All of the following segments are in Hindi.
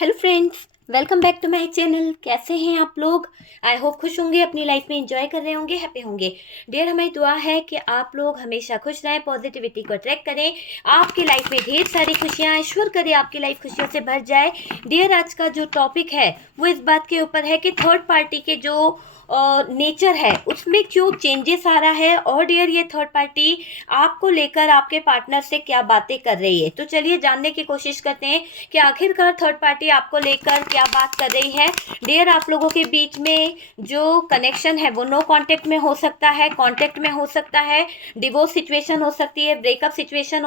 Hello friends, welcome back to my channel. कैसे हैं आप लोग? आई होप खुश होंगे, अपनी लाइफ में एंजॉय कर रहे होंगे, हैप्पी होंगे। डियर, हमारी दुआ है कि आप लोग हमेशा खुश रहें, पॉजिटिविटी को अट्रैक्ट करें, आपकी लाइफ में ढेर सारी खुशियां, ईश्वर करे आपकी लाइफ खुशियों से भर जाए। डियर, आज का जो टॉपिक है वो इस बात के ऊपर है कि थर्ड पार्टी के जो नेचर है उसमें क्यों चेंजेस आ रहा है, और डियर ये थर्ड पार्टी आपको लेकर आपके पार्टनर से क्या बातें कर रही है। तो चलिए जानने की कोशिश करते हैं कि आखिरकार थर्ड पार्टी आपको लेकर क्या बात कर रही है। डियर, आप लोगों के बीच में जो कनेक्शन है वो नो कांटेक्ट में हो सकता है, कांटेक्ट में हो सकता है, डिवोर्स सिचुएशन हो सकती है, ब्रेकअप सिचुएशन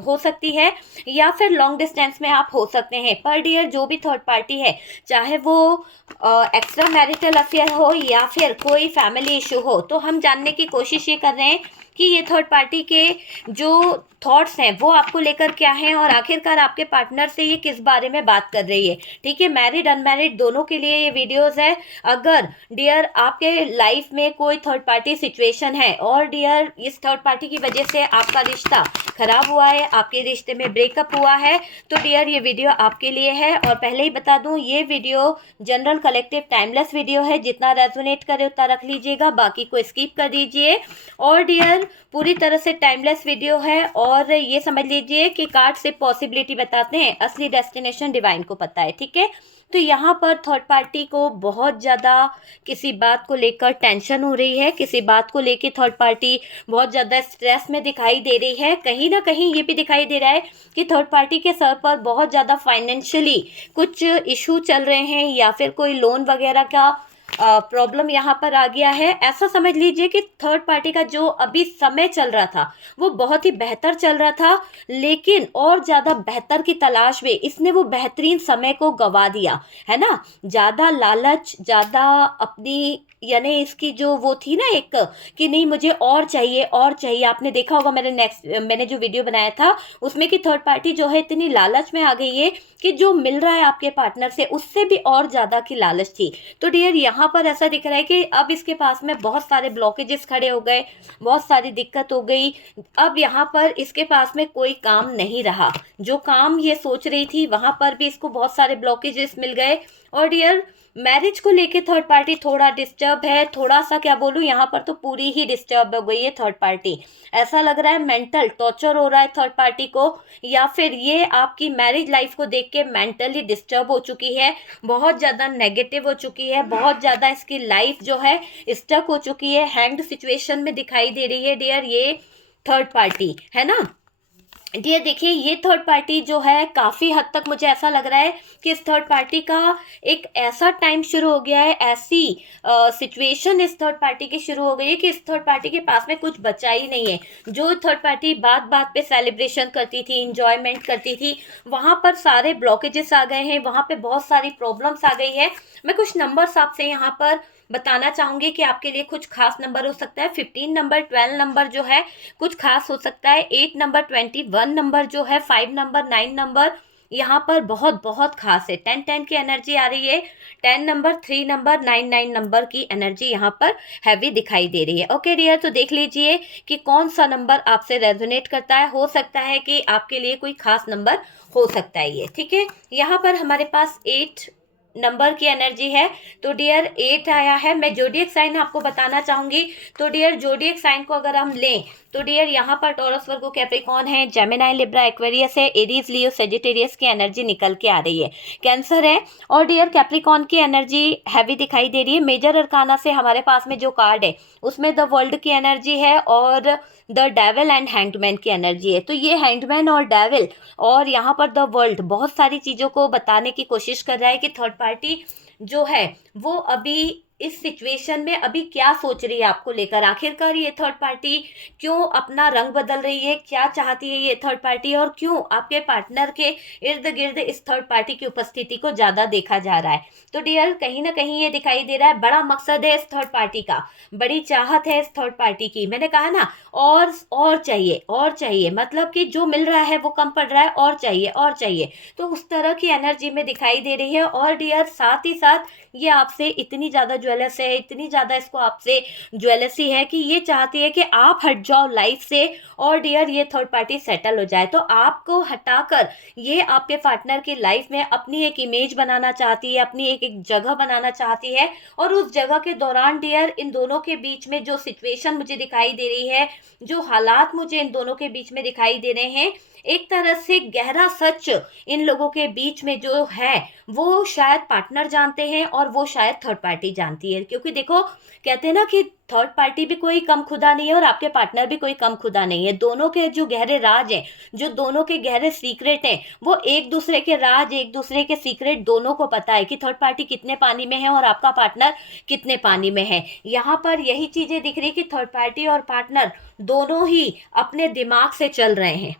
हो सकती है, या फिर लॉन्ग डिस्टेंस में आप हो सकते हैं। पर डियर, जो भी थर्ड पार्टी है, चाहे वो एक्स्ट्रा मैरिटल अफेयर हो या फिर कोई फैमिली इशू हो, तो हम जानने की कोशिश ये कर रहे हैं कि ये थर्ड पार्टी के जो थॉट्स हैं वो आपको लेकर क्या हैं, और आखिरकार आपके पार्टनर से ये किस बारे में बात कर रही है। ठीक है, मैरिड अनमैरिड दोनों के लिए ये वीडियोस है। अगर डियर आपके लाइफ में कोई थर्ड पार्टी सिचुएशन है और डियर इस थर्ड पार्टी की वजह से आपका रिश्ता खराब हुआ है, आपके रिश्ते में ब्रेकअप हुआ है, तो डियर ये वीडियो आपके लिए है। और पहले ही बता दूं, ये video general collective timeless video है, जितना रेजोनेट करे उतना रख लीजिएगा, बाकी को स्किप कर दीजिए। और डियर पूरी तरह से टाइमलेस वीडियो है, और ये समझ लीजिए कि कार्ड से पॉसिबिलिटी बताते हैं, असली डेस्टिनेशन डिवाइन को पता है। ठीक है, तो यहाँ पर थर्ड पार्टी को बहुत ज़्यादा किसी बात को लेकर टेंशन हो रही है, किसी बात को लेकर थर्ड पार्टी बहुत ज़्यादा स्ट्रेस में दिखाई दे रही है। कहीं ना कहीं ये भी दिखाई दे रहा है कि थर्ड पार्टी के सर पर बहुत ज़्यादा फाइनेंशियली कुछ इशू चल रहे हैं, या फिर कोई लोन वगैरह का प्रॉब्लम यहाँ पर आ गया है। ऐसा समझ लीजिए कि थर्ड पार्टी का जो अभी समय चल रहा था वो बहुत ही बेहतर चल रहा था, लेकिन और ज़्यादा बेहतर की तलाश में इसने वो बेहतरीन समय को गंवा दिया है ना। ज़्यादा लालच, ज़्यादा अपनी यानी इसकी जो वो थी ना एक, कि नहीं मुझे और चाहिए और चाहिए। आपने देखा होगा मैंने जो वीडियो बनाया था उसमें कि थर्ड पार्टी जो है इतनी लालच में आ गई है कि जो मिल रहा है आपके पार्टनर से उससे भी और ज़्यादा की लालच थी। तो डियर यहाँ पर ऐसा दिख रहा है कि अब इसके पास में बहुत सारे ब्लॉकेजेस खड़े हो गए, बहुत सारी दिक्कत हो गई। अब यहाँ पर इसके पास में कोई काम नहीं रहा, जो काम ये सोच रही थी वहाँ पर भी इसको बहुत सारे ब्लॉकेजेस मिल गए। और डियर मैरिज को लेके थर्ड पार्टी थोड़ा डिस्टर्ब है, थोड़ा सा क्या बोलूँ, यहाँ पर तो पूरी ही डिस्टर्ब हो गई है थर्ड पार्टी। ऐसा लग रहा है मेंटल टॉर्चर हो रहा है थर्ड पार्टी को, या फिर ये आपकी मैरिज लाइफ को देख के मेंटली डिस्टर्ब हो चुकी है, बहुत ज़्यादा नेगेटिव हो चुकी है, बहुत ज़्यादा इसकी लाइफ जो है स्टक हो चुकी है, हैंग्ड सिचुएशन में दिखाई दे रही है डियर ये थर्ड पार्टी, है ना। डियर देखिए, ये थर्ड पार्टी जो है काफ़ी हद तक मुझे ऐसा लग रहा है कि इस थर्ड पार्टी का एक ऐसा टाइम शुरू हो गया है, ऐसी सिचुएशन इस थर्ड पार्टी की शुरू हो गई है कि इस थर्ड पार्टी के पास में कुछ बचा ही नहीं है। जो थर्ड पार्टी बात बात पे सेलिब्रेशन करती थी, इंजॉयमेंट करती थी, वहाँ पर सारे ब्लॉकेजेस आ गए हैं, वहाँ पे बहुत सारी प्रॉब्लम्स आ गई है। मैं कुछ नंबर्स आपसे यहाँ पर बताना चाहूँगी कि आपके लिए कुछ खास नंबर हो सकता है। 15 नंबर, 12 नंबर जो है कुछ खास हो सकता है, 8 नंबर, 21 नंबर जो है, 5 नंबर, 9 नंबर यहाँ पर बहुत बहुत खास है। 10 10 की एनर्जी आ रही है, 10 नंबर, 3 नंबर, 9 9 नंबर की एनर्जी यहाँ पर हैवी दिखाई दे रही है। ओके डियर, तो देख लीजिए कि कौन सा नंबर आपसे रेजोनेट करता है। हो सकता है कि आपके लिए कोई खास नंबर हो सकता है ये। ठीक है, यहाँ पर हमारे पास 8 नंबर की एनर्जी है, तो डियर 8 आया है। मैं जोडियक साइन आपको बताना चाहूंगी। तो डियर जोडियक साइन को अगर हम लें तो डियर यहाँ पर टॉरस, वर्गो, कैप्रिकॉर्न है, जेमिनी, लिब्रा, एक्वेरियस है, एरीज, लियो, सेजिटेरियस की एनर्जी निकल के आ रही है, कैंसर है। और डियर कैप्रिकॉर्न की एनर्जी हैवी दिखाई दे रही है। मेजर अरकाना से हमारे पास में जो कार्ड है उसमें द वर्ल्ड की एनर्जी है, और द डेविल एंड हैंगमैन की एनर्जी है। तो ये हैंगमैन और डेविल और यहाँ पर द वर्ल्ड बहुत सारी चीज़ों को बताने की कोशिश कर रहा है कि थर्ड पार्टी जो है वो अभी इस सिचुएशन में अभी क्या सोच रही है आपको लेकर। आखिरकार ये थर्ड पार्टी क्यों अपना रंग बदल रही है, क्या चाहती है ये थर्ड पार्टी, और क्यों आपके पार्टनर के इर्द गिर्द इस थर्ड पार्टी की उपस्थिति को ज़्यादा देखा जा रहा है। तो डियर कहीं ना कहीं ये दिखाई दे रहा है बड़ा मकसद है इस थर्ड पार्टी का, बड़ी चाहत है इस थर्ड पार्टी की। मैंने कहा ना, और चाहिए और चाहिए, मतलब कि जो मिल रहा है वो कम पड़ रहा है, और चाहिए और चाहिए, तो उस तरह की एनर्जी में दिखाई दे रही है। और डियर साथ ही साथ ये आपसे इतनी ज़्यादा ज्वेलस है, इतनी ज़्यादा इसको आपसे ज्वेलसी है कि ये चाहती है कि आप हट जाओ लाइफ से और डियर ये थर्ड पार्टी सेटल हो जाए। तो आपको हटाकर ये आपके पार्टनर की लाइफ में अपनी एक इमेज बनाना चाहती है, अपनी एक जगह बनाना चाहती है। और उस जगह के दौरान डियर इन दोनों के बीच में जो सिचुएशन मुझे दिखाई दे रही है, जो हालात मुझे इन दोनों के बीच में दिखाई दे रहे हैं, एक तरह से गहरा सच इन लोगों के बीच में जो है वो शायद पार्टनर जानते हैं और वो शायद थर्ड पार्टी जानती है। क्योंकि देखो, कहते हैं ना कि थर्ड पार्टी भी कोई कम खुदा नहीं है और आपके पार्टनर भी कोई कम खुदा नहीं है। दोनों के जो गहरे राज हैं, जो दोनों के गहरे सीक्रेट हैं, वो एक दूसरे के राज, एक दूसरे के सीक्रेट दोनों को पता है कि थर्ड पार्टी कितने पानी में है और आपका पार्टनर कितने पानी में है। यहाँ पर यही चीजें दिख रही कि थर्ड पार्टी और पार्टनर दोनों ही अपने दिमाग से चल रहे हैं।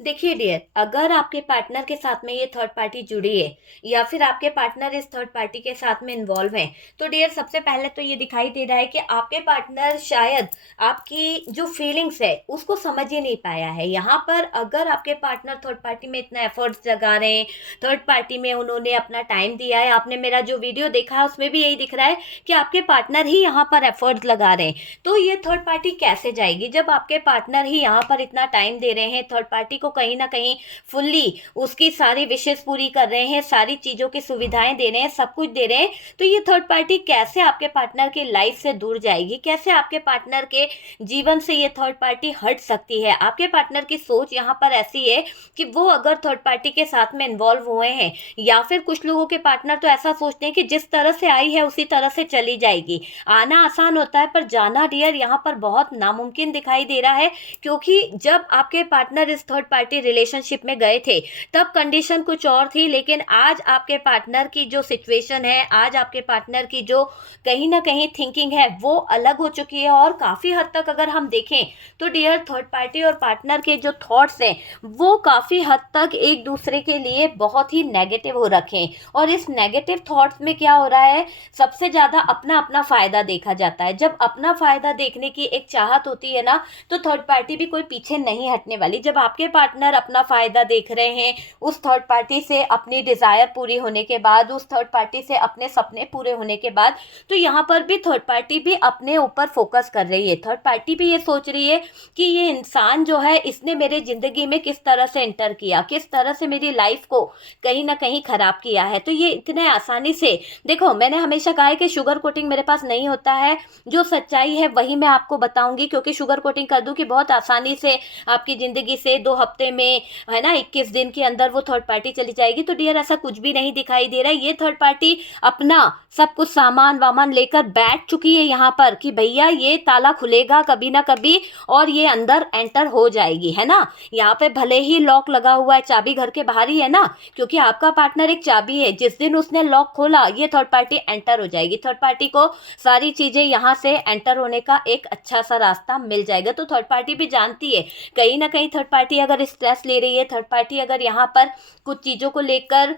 देखिए डियर, अगर आपके पार्टनर के साथ में ये थर्ड पार्टी जुड़ी है या फिर आपके पार्टनर इस थर्ड पार्टी के साथ में इन्वॉल्व है, तो डियर सबसे पहले तो ये दिखाई दे रहा है कि आपके पार्टनर शायद आपकी जो फीलिंग्स है उसको समझ ही नहीं पाया है। यहाँ पर अगर आपके पार्टनर थर्ड पार्टी में इतना एफर्ट्स लगा रहे हैं, थर्ड पार्टी में उन्होंने अपना टाइम दिया है, आपने मेरा जो वीडियो देखा है उसमें भी यही दिख रहा है कि आपके पार्टनर ही यहाँ पर एफर्ट्स लगा रहे हैं, तो ये थर्ड पार्टी कैसे जाएगी जब आपके पार्टनर ही यहाँ पर इतना टाइम दे रहे हैं, थर्ड पार्टी को कहीं ना कहीं फुल्ली उसकी सारी विशेष पूरी कर रहे हैं, सारी चीजों की सुविधाएं दे रहे हैं, सब कुछ दे रहे हैं, तो ये थर्ड पार्टी कैसे आपके पार्टनर की लाइफ से दूर जाएगी? कैसे आपके पार्टनर के जीवन से ये थर्ड पार्टी हट सकती है? आपके पार्टनर की सोच यहाँ पर ऐसी है कि वो अगर थर्ड पार्टी के साथ में इन्वॉल्व हुए हैं, या फिर कुछ लोगों के पार्टनर तो ऐसा सोचते हैं कि जिस तरह से आई है उसी तरह से चली जाएगी। आना आसान होता है पर जाना डियर यहाँ पर बहुत नामुमकिन दिखाई दे रहा है, क्योंकि जब आपके पार्टनर इस थर्ड पार्टी रिलेशनशिप में गए थे तब कंडीशन कुछ और थी, लेकिन आज आपके पार्टनर की जो सिचुएशन है, आज आपके पार्टनर की जो कहीं ना कहीं थिंकिंग है वो अलग हो चुकी है। और काफ़ी हद तक अगर हम देखें तो डियर थर्ड पार्टी और पार्टनर के जो थॉट्स हैं वो काफ़ी हद तक एक दूसरे के लिए बहुत ही नेगेटिव हो रखे हैं। और इस नेगेटिव थॉट्स में क्या हो रहा है, सबसे ज़्यादा अपना अपना फ़ायदा देखा जाता है। जब अपना फ़ायदा देखने की एक चाहत होती है ना, तो थर्ड पार्टी भी कोई पीछे नहीं हटने वाली। जब आपके पार्टनर अपना फ़ायदा देख रहे हैं, उस थर्ड पार्टी से अपनी डिज़ायर पूरी होने के बाद, उस थर्ड पार्टी से अपने सपने पूरे होने के बाद, तो यहाँ पर भी थर्ड पार्टी भी अपने ऊपर फोकस कर रही है। थर्ड पार्टी भी ये सोच रही है कि ये इंसान जो है इसने मेरे ज़िंदगी में किस तरह से एंटर किया, किस तरह से मेरी लाइफ को कहीं ना कहीं ख़राब किया है। तो ये इतने आसानी से, देखो मैंने हमेशा कहा है कि शुगर कोटिंग मेरे पास नहीं होता है, जो सच्चाई है वही मैं आपको बताऊंगी, क्योंकि शुगर कोटिंग कर दूं कि बहुत आसानी से आपकी ज़िंदगी से 2 हफ्ते में, है ना, 21 दिन के अंदर वो थर्ड पार्टी चली जाएगी। तो डियर ऐसा कुछ भी नहीं दिखाई दे रहा है। ये थर्ड पार्टी अपना सब कुछ सामान वामान लेकर बैठ चुकी है यहाँ पर कि भैया ये ताला खुलेगा कभी ना कभी और ये अंदर एंटर हो जाएगी, है ना। यहाँ पे भले ही लॉक लगा हुआ है, चाबी घर के बाहर ही है ना, क्योंकि आपका पार्टनर एक चाबी है। जिस दिन उसने लॉक खोला ये थर्ड पार्टी एंटर हो जाएगी। थर्ड पार्टी को सारी चीज़ें यहाँ से एंटर होने का एक अच्छा सा रास्ता मिल जाएगा। तो थर्ड पार्टी भी जानती है कहीं ना कहीं थर्ड पार्टी अगर स्ट्रेस ले रही है, थर्ड पार्टी अगर यहाँ पर कुछ चीज़ों को लेकर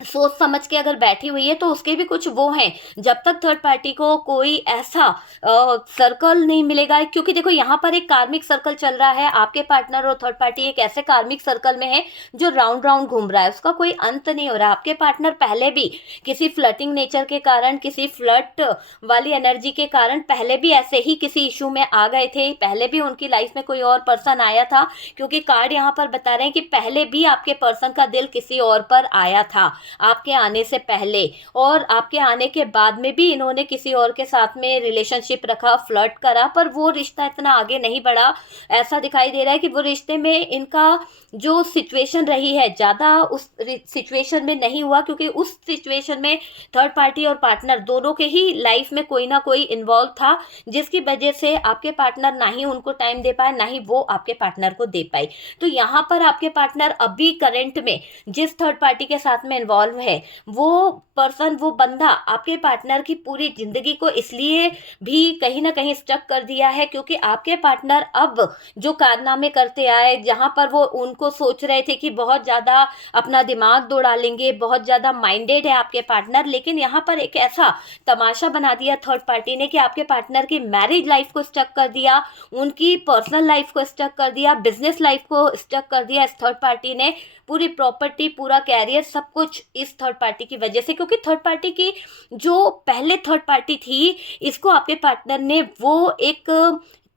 सोच समझ के अगर बैठी हुई है, तो उसके भी कुछ वो हैं। जब तक थर्ड पार्टी को कोई ऐसा सर्कल नहीं मिलेगा, क्योंकि देखो यहाँ पर एक कार्मिक सर्कल चल रहा है। आपके पार्टनर और थर्ड पार्टी एक ऐसे कार्मिक सर्कल में है जो राउंड राउंड घूम रहा है, उसका कोई अंत नहीं हो रहा। आपके पार्टनर पहले भी किसी फ्लर्टिंग नेचर के कारण, किसी फ्लर्ट वाली एनर्जी के कारण पहले भी ऐसे ही किसी इशू में आ गए थे, पहले भी उनकी लाइफ में कोई और पर्सन आया था, क्योंकि कार्ड यहाँ पर बता रहे हैं कि पहले भी आपके पर्सन का दिल किसी और पर आया था आपके आने से पहले, और आपके आने के बाद में भी इन्होंने किसी और के साथ में रिलेशनशिप रखा, फ्लर्ट करा, पर वो रिश्ता इतना आगे नहीं बढ़ा। ऐसा दिखाई दे रहा है कि वो रिश्ते में इनका जो सिचुएशन रही है ज़्यादा उस सिचुएशन में नहीं हुआ, क्योंकि उस सिचुएशन में थर्ड पार्टी और पार्टनर दोनों के ही लाइफ में कोई ना कोई इन्वॉल्व था, जिसकी वजह से आपके पार्टनर ना ही उनको टाइम दे पाए, ना ही वो आपके पार्टनर को दे पाए। तो यहाँ पर आपके पार्टनर अभी करंट में जिस थर्ड पार्टी के साथ में इन्वॉल्व है, वो पर्सन, वो बंदा आपके पार्टनर की पूरी जिंदगी को इसलिए भी कहीं ना कहीं स्टक कर दिया है, क्योंकि आपके पार्टनर अब जो कारनामे करते आए, जहां पर वो उनको सोच रहे थे कि बहुत ज़्यादा अपना दिमाग दौड़ा लेंगे, बहुत ज़्यादा माइंडेड है आपके पार्टनर, लेकिन यहाँ पर एक ऐसा तमाशा बना दिया थर्ड पार्टी ने कि आपके पार्टनर की मैरिज लाइफ को स्टक कर दिया, उनकी पर्सनल लाइफ को स्टक कर दिया, बिजनेस लाइफ को स्टक कर दिया इस थर्ड पार्टी ने। पूरी प्रॉपर्टी, पूरा कैरियर, सब कुछ इस थर्ड पार्टी की वजह से, क्योंकि थर्ड पार्टी की जो पहले थर्ड पार्टी थी, इसको आपके पार्टनर ने वो एक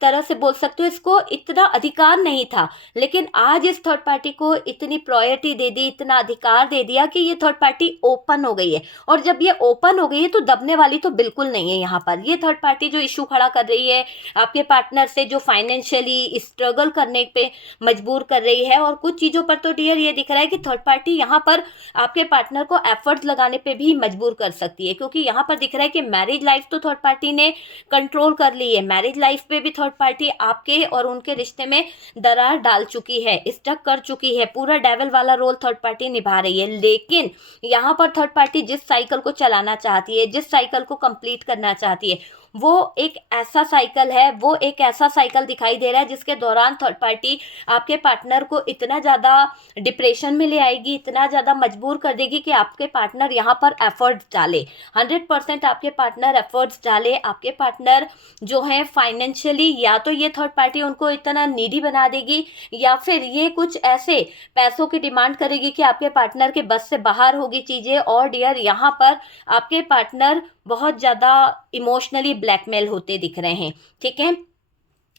तरह से बोल सकते हो इसको इतना अधिकार नहीं था, लेकिन आज इस थर्ड पार्टी को इतनी प्रायोरिटी दे दी, इतना अधिकार दे दिया कि ये थर्ड पार्टी ओपन हो गई है। और जब ये ओपन हो गई है तो दबने वाली तो बिल्कुल नहीं है। यहाँ पर ये थर्ड पार्टी जो इशू खड़ा कर रही है आपके पार्टनर से, जो फाइनेंशियली स्ट्रगल करने पे मजबूर कर रही है, और कुछ चीज़ों पर तो डियर ये दिख रहा है कि थर्ड पार्टी यहाँ पर आपके पार्टनर को एफर्ट्स लगाने पे भी मजबूर कर सकती है, क्योंकि यहाँ पर दिख रहा है कि मैरिज लाइफ तो थर्ड पार्टी ने कंट्रोल कर ली है। मैरिज लाइफ पे भी थर्ड पार्टी आपके और उनके रिश्ते में दरार डाल चुकी है, स्टक कर चुकी है, पूरा डेविल वाला रोल थर्ड पार्टी निभा रही है। लेकिन यहाँ पर थर्ड पार्टी जिस साइकिल को चलाना चाहती है, जिस साइकिल को कंप्लीट करना चाहती है, वो एक ऐसा साइकिल है, वो एक ऐसा साइकिल दिखाई दे रहा है जिसके दौरान थर्ड पार्टी आपके पार्टनर को इतना ज़्यादा डिप्रेशन में ले आएगी, इतना ज़्यादा मजबूर कर देगी कि आपके पार्टनर यहाँ पर एफर्ट्स डाले, 100% आपके पार्टनर एफर्ट्स डाले। आपके पार्टनर जो है फाइनेंशियली, या तो ये थर्ड पार्टी उनको इतना नीडी बना देगी, या फिर ये कुछ ऐसे पैसों की डिमांड करेगी कि आपके पार्टनर के बस से बाहर होगी चीज़ें। और डियर यहाँ पर आपके पार्टनर बहुत ज़्यादा इमोशनली ब्लैकमेल होते दिख रहे हैं, ठीक है।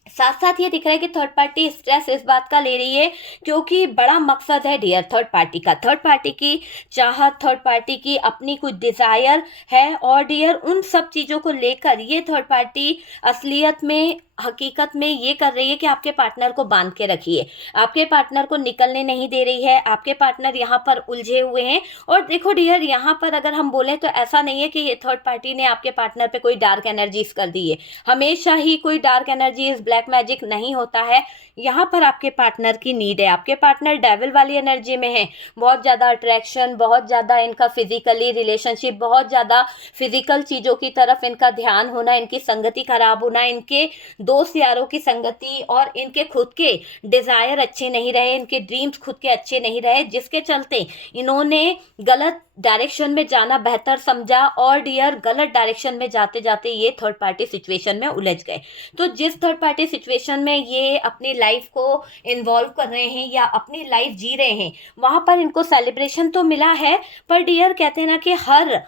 साथ साथ ये दिख रहा है कि थर्ड पार्टी स्ट्रेस इस बात का ले रही है क्योंकि बड़ा मकसद है डियर थर्ड पार्टी का, थर्ड पार्टी की चाहत, थर्ड पार्टी की अपनी कुछ डिज़ायर है, और डियर उन सब चीज़ों को लेकर ये थर्ड पार्टी असलियत में, हकीकत में ये कर रही है कि आपके पार्टनर को बांध के रखिए, आपके पार्टनर को निकलने नहीं दे रही है, आपके पार्टनर यहाँ पर उलझे हुए हैं। और देखो डियर, यहाँ पर अगर हम बोलें तो ऐसा नहीं है कि ये थर्ड पार्टी ने आपके पार्टनर पे कोई डार्क एनर्जीज कर दी है, हमेशा ही कोई डार्क एनर्जीज, ब्लैक मैजिक नहीं होता है। यहाँ पर आपके पार्टनर की नीड है, आपके पार्टनर डेविल वाली एनर्जी में है, बहुत ज़्यादा अट्रैक्शन, बहुत ज़्यादा इनका फिजिकली रिलेशनशिप, बहुत ज़्यादा फिजिकल चीज़ों की तरफ इनका ध्यान होना, इनकी संगति खराब होना, इनके दोस्त यारों की संगति, और इनके खुद के डिज़ायर अच्छे नहीं रहे, इनके ड्रीम्स खुद के अच्छे नहीं रहे, जिसके चलते इन्होंने गलत डायरेक्शन में जाना बेहतर समझा, और डियर गलत डायरेक्शन में जाते जाते ये थर्ड पार्टी सिचुएशन में उलझ गए। तो जिस थर्ड पार्टी सिचुएशन में ये अपनी लाइफ को इन्वॉल्व कर रहे हैं या अपनी लाइफ जी रहे हैं, वहाँ पर इनको सेलिब्रेशन तो मिला है, पर डियर कहते हैं ना कि हर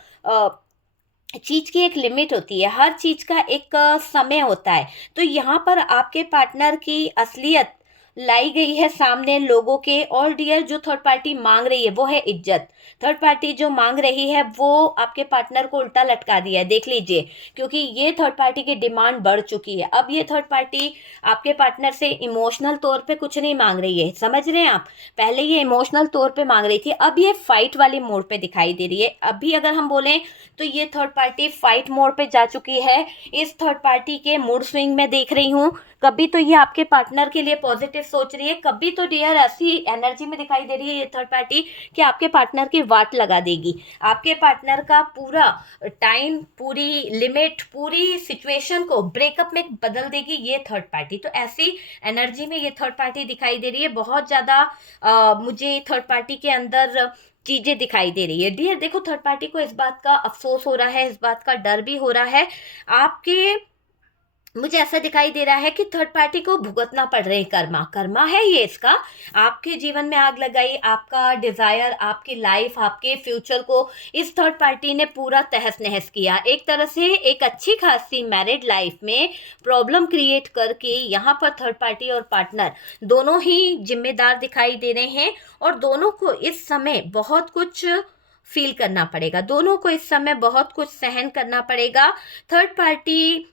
चीज़ की एक लिमिट होती है, हर चीज़ का एक समय होता है। तो यहाँ पर आपके पार्टनर की असलियत लाई गई है सामने लोगों के, और डियर जो थर्ड पार्टी मांग रही है वो है इज्जत। थर्ड पार्टी जो मांग रही है वो आपके पार्टनर को उल्टा लटका दिया है, देख लीजिए, क्योंकि ये थर्ड पार्टी की डिमांड बढ़ चुकी है। अब ये थर्ड पार्टी आपके पार्टनर से इमोशनल तौर पे कुछ नहीं मांग रही है, समझ रहे हैं आप। पहले ये इमोशनल तौर पे मांग रही थी, अब ये फाइट वाले मोड पे दिखाई दे रही है। अभी अगर हम बोलें तो ये थर्ड पार्टी फाइट मोड पे जा चुकी है। इस थर्ड पार्टी के मूड स्विंग में देख रही हूँ, कभी तो ये आपके पार्टनर के लिए पॉजिटिव सोच रही है, कभी तो डियर ऐसी एनर्जी में दिखाई दे रही है ये थर्ड पार्टी कि आपके पार्टनर की वाट लगा देगी, आपके पार्टनर का पूरा टाइम, पूरी लिमिट, पूरी सिचुएशन को ब्रेकअप में बदल देगी ये थर्ड पार्टी। तो ऐसी एनर्जी में ये थर्ड पार्टी दिखाई दे रही है। बहुत ज़्यादा मुझे थर्ड पार्टी के अंदर चीज़ें दिखाई दे रही है डियर। देखो, थर्ड पार्टी को इस बात का अफसोस हो रहा है, इस बात का डर भी हो रहा है आपके, मुझे ऐसा दिखाई दे रहा है कि थर्ड पार्टी को भुगतना पड़ रहे हैं कर्मा, कर्मा है ये इसका। आपके जीवन में आग लगाई, आपका डिज़ायर, आपकी लाइफ, आपके फ्यूचर को इस थर्ड पार्टी ने पूरा तहस नहस किया। एक तरह से एक अच्छी खासी मैरिड लाइफ में प्रॉब्लम क्रिएट करके यहाँ पर थर्ड पार्टी और पार्टनर दोनों ही जिम्मेदार दिखाई दे रहे हैं, और दोनों को इस समय बहुत कुछ फील करना पड़ेगा, दोनों को इस समय बहुत कुछ सहन करना पड़ेगा। थर्ड पार्टी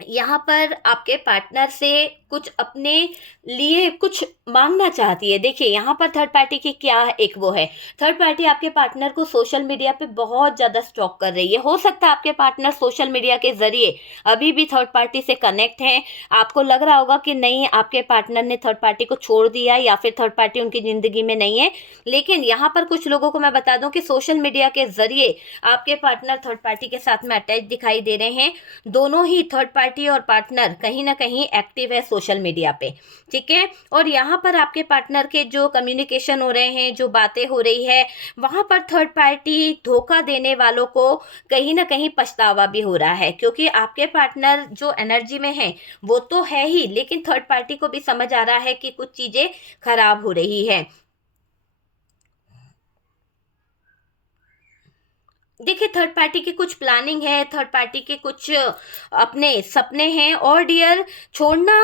यहाँ पर आपके पार्टनर से कुछ अपने लिए कुछ मांगना चाहती है। देखिए, यहाँ पर थर्ड पार्टी की क्या एक वो है, थर्ड पार्टी आपके पार्टनर को सोशल मीडिया पे बहुत ज़्यादा स्टॉक कर रही है। हो सकता है आपके पार्टनर सोशल मीडिया के ज़रिए अभी भी थर्ड पार्टी से कनेक्ट हैं, आपको लग रहा होगा कि नहीं आपके पार्टनर ने थर्ड पार्टी को छोड़ दिया या फिर थर्ड पार्टी उनकी ज़िंदगी में नहीं है, लेकिन यहाँ पर कुछ लोगों को मैं बता दूँ कि सोशल मीडिया के ज़रिए आपके पार्टनर थर्ड पार्टी के साथ में अटैच दिखाई दे रहे हैं। दोनों ही थर्ड पार्टी और पार्टनर कहीं ना कहीं एक्टिव है सोशल मीडिया पे, ठीक है। और यहाँ पर आपके पार्टनर के जो कम्युनिकेशन हो रहे हैं, जो बातें हो रही है, वहाँ पर थर्ड पार्टी धोखा देने वालों को कहीं ना कहीं पछतावा भी हो रहा है, क्योंकि आपके पार्टनर जो एनर्जी में है वो तो है ही, लेकिन थर्ड पार्टी को भी समझ आ रहा है कि कुछ चीज़ें खराब हो रही है। देखिए, थर्ड पार्टी की कुछ प्लानिंग है, थर्ड पार्टी के कुछ अपने सपने हैं, और डियर छोड़ना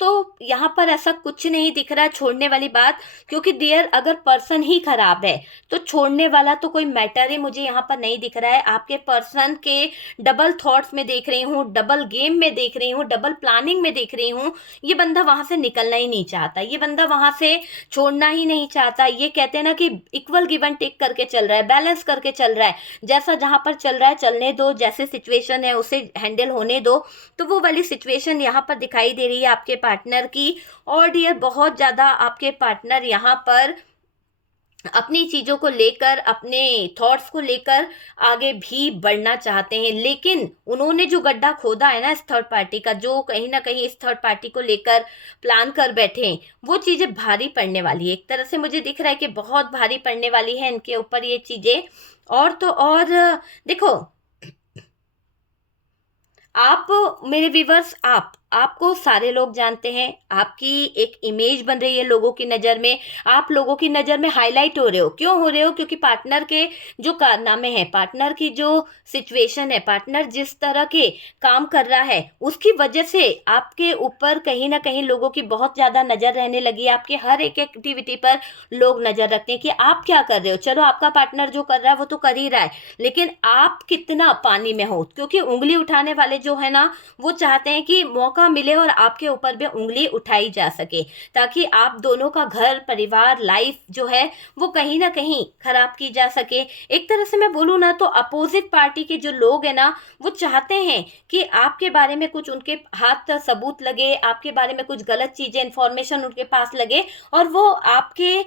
तो यहाँ पर ऐसा कुछ नहीं दिख रहा है छोड़ने वाली बात, क्योंकि डियर अगर पर्सन ही खराब है तो छोड़ने वाला तो कोई मैटर ही मुझे यहाँ पर नहीं दिख रहा है। आपके पर्सन के डबल थॉट्स में देख रही हूँ, डबल गेम में देख रही हूँ, डबल प्लानिंग में देख रही हूँ। ये बंदा वहां से निकलना ही नहीं चाहता, ये बंदा वहां से छोड़ना ही नहीं चाहता। ये कहते हैं ना कि इक्वल गिव एंड टेक करके चल रहा है, बैलेंस करके चल रहा है। जैसा जहां पर चल रहा है चलने दो, जैसे सिचुएशन है उसे हैंडल होने दो। तो वो वाली सिचुएशन यहाँ पर दिखाई दे रही है आपके पार्टनर की। और डियर बहुत ज्यादा आपके पार्टनर यहाँ पर अपनी चीजों को लेकर, अपने थॉट्स को लेकर आगे भी बढ़ना चाहते हैं, लेकिन उन्होंने जो गड्ढा खोदा है ना इस थर्ड पार्टी का, जो कहीं ना कहीं इस थर्ड पार्टी को लेकर प्लान कर बैठे हैं, वो चीजें भारी पड़ने वाली है। एक तरह से मुझे दिख रहा है कि बहुत भारी पड़ने वाली है इनके ऊपर ये चीजें। और तो और देखो, आप मेरे व्यूवर्स, आपको सारे लोग जानते हैं, आपकी एक इमेज बन रही है लोगों की नज़र में, आप लोगों की नज़र में हाईलाइट हो रहे हो। क्यों हो रहे हो? क्योंकि पार्टनर के जो कारनामे हैं, पार्टनर की जो सिचुएशन है, पार्टनर जिस तरह के काम कर रहा है, उसकी वजह से आपके ऊपर कहीं ना कहीं लोगों की बहुत ज़्यादा नज़र रहने लगी है। आपके हर एक एक्टिविटी पर लोग नज़र रखते हैं कि आप क्या कर रहे हो। चलो, आपका पार्टनर जो कर रहा है वो तो कर ही रहा है, लेकिन आप कितना पानी में हो, क्योंकि उंगली उठाने वाले जो है ना, वो चाहते हैं कि मौका मिले और आपके ऊपर भी उंगली उठाई जा सके, ताकि आप दोनों का घर परिवार लाइफ जो है वो कहीं ना कहीं खराब की जा सके। एक तरह से मैं बोलूँ ना, तो अपोजिट पार्टी के जो लोग हैं ना, वो चाहते हैं कि आपके बारे में कुछ उनके हाथ सबूत लगे, आपके बारे में कुछ गलत चीजें, इंफॉर्मेशन उनके पास लगे, और वो आपके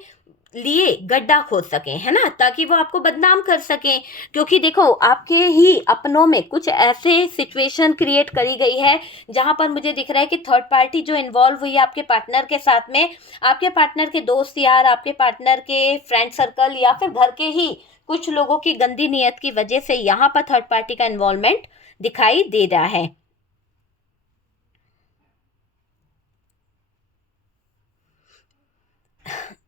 लिए गड्ढा खोद सकें, है ना, ताकि वो आपको बदनाम कर सकें। क्योंकि देखो, आपके ही अपनों में कुछ ऐसे सिचुएशन क्रिएट करी गई है जहां पर मुझे दिख रहा है कि थर्ड पार्टी जो इन्वॉल्व हुई है आपके पार्टनर के साथ में, आपके पार्टनर के दोस्त यार, आपके पार्टनर के फ्रेंड सर्कल, या फिर घर के ही कुछ लोगों की गंदी नीयत की वजह से यहाँ पर थर्ड पार्टी का इन्वॉल्वमेंट दिखाई दे रहा है।